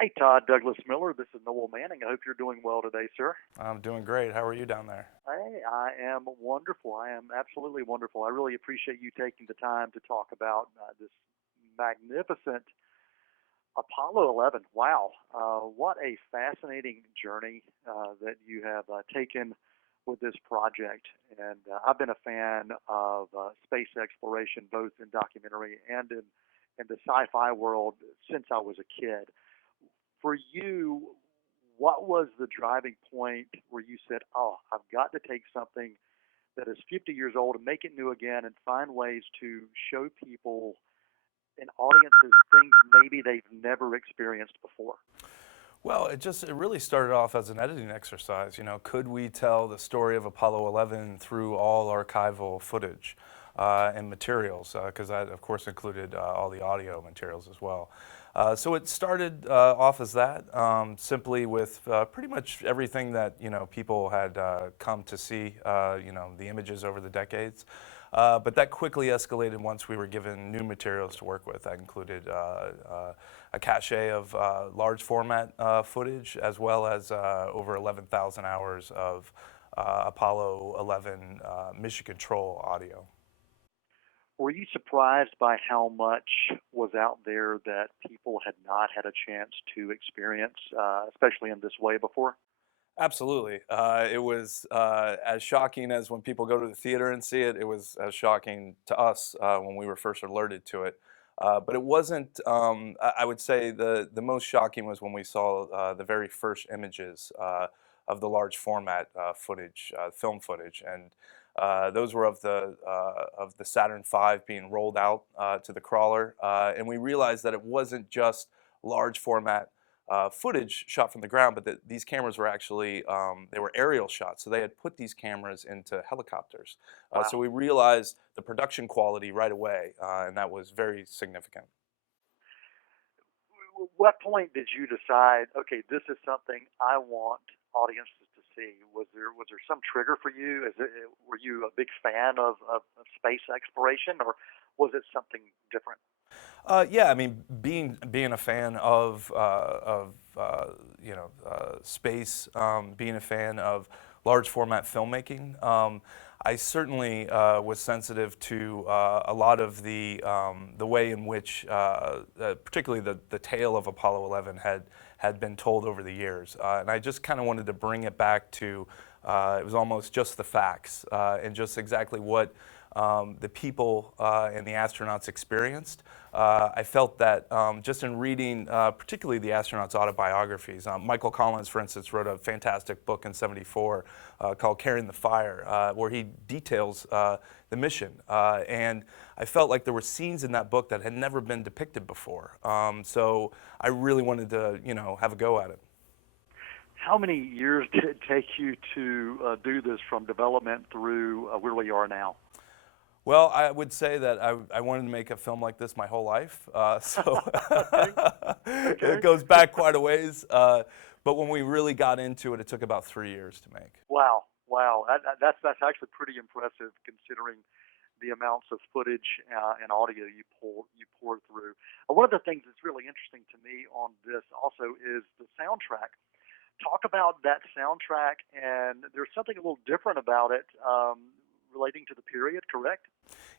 Hey, Todd Douglas Miller. This is Noel Manning. I hope you're doing well today, sir. I'm doing great. How are you down there? Hey, I am wonderful. I am absolutely wonderful. I really appreciate you taking the time to talk about this magnificent Apollo 11. Wow, what a fascinating journey that you have taken with this project. And I've been a fan of space exploration, both in documentary and in the sci-fi world since I was a kid. For you, what was the driving point where you said, "Oh, I've got to take something that is 50 years old and make it new again and find ways to show people and audiences things maybe they've never experienced before"? Well, it really started off as an editing exercise. Could we tell the story of Apollo 11 through all archival footage and materials? Because that, of course, included all the audio materials as well. So it started off as that, simply with pretty much everything that people had come to see, the images over the decades. But that quickly escalated once we were given new materials to work with. That included a cache of large format footage, as well as over 11,000 hours of Apollo 11 mission control audio. Were you surprised by how much was out there that people had not had a chance to experience, especially in this way before? Absolutely. It was as shocking as when people go to the theater and see it. It was as shocking to us when we were first alerted to it. But it wasn't, I would say the most shocking was when we saw the very first images of the large format footage, film footage. And those were of the Saturn V being rolled out to the crawler. And we realized that it wasn't just large format footage shot from the ground, but that these cameras were actually, they were aerial shots. So they had put these cameras into helicopters. So Wow. we realized the production quality right away, and that was very significant. What point did you decide, okay, this is something I want audiences to see? Was there some trigger for you? Were you a big fan of space exploration, or was it something different? Yeah, I mean, being a fan of space, being a fan of large format filmmaking, I certainly was sensitive to a lot of the way in which, particularly the tale of Apollo 11 had been told over the years, and I just kind of wanted to bring it back to it was almost just the facts and just exactly what the people and the astronauts experienced. I felt that just in reading, particularly the astronauts' autobiographies, Michael Collins, for instance, wrote a fantastic book in '74 called Carrying the Fire, where he details the mission. And I felt like there were scenes in that book that had never been depicted before. So I really wanted to, have a go at it. How many years did it take you to do this from development through where we are now? Well, I would say that I wanted to make a film like this my whole life, so Okay. it Okay. goes back quite a ways. But when we really got into it, it took about 3 years to make. Wow. Wow. That's actually pretty impressive considering the amounts of footage and audio you poured through. One of the things that's really interesting to me on this also is the soundtrack. Talk about that soundtrack, and there's something a little different about it relating to the period, correct?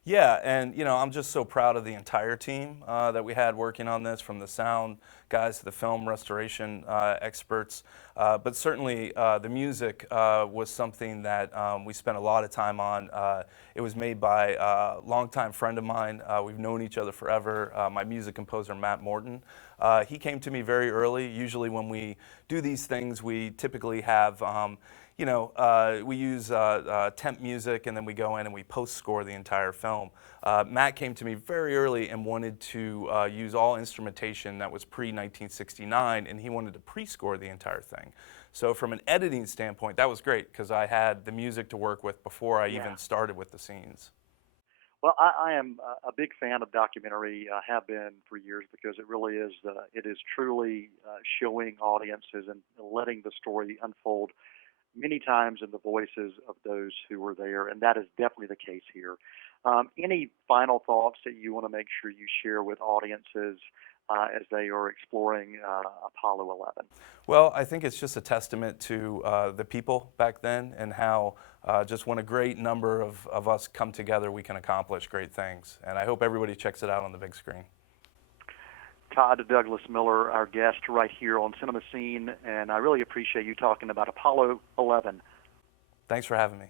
Yeah, and I'm just so proud of the entire team that we had working on this, from the sound guys to the film restoration experts. But certainly the music was something that we spent a lot of time on. It was made by a longtime friend of mine. We've known each other forever, my music composer, Matt Morton. He came to me very early. Usually when we do these things, we typically have we use temp music, and then we go in and we post-score the entire film. Matt came to me very early and wanted to use all instrumentation that was pre-1969, and he wanted to pre-score the entire thing. So from an editing standpoint, that was great, because I had the music to work with before I Yeah. even started with the scenes. Well, I am a big fan of documentary. I have been for years because it is truly showing audiences and letting the story unfold many times in the voices of those who were there, and that is definitely the case here. Any final thoughts that you want to make sure you share with audiences as they are exploring Apollo 11? Well, I think it's just a testament to the people back then and how just when a great number of us come together, we can accomplish great things. And I hope everybody checks it out on the big screen. Todd Douglas Miller, our guest right here on Cinema Scene, and I really appreciate you talking about Apollo 11. Thanks for having me.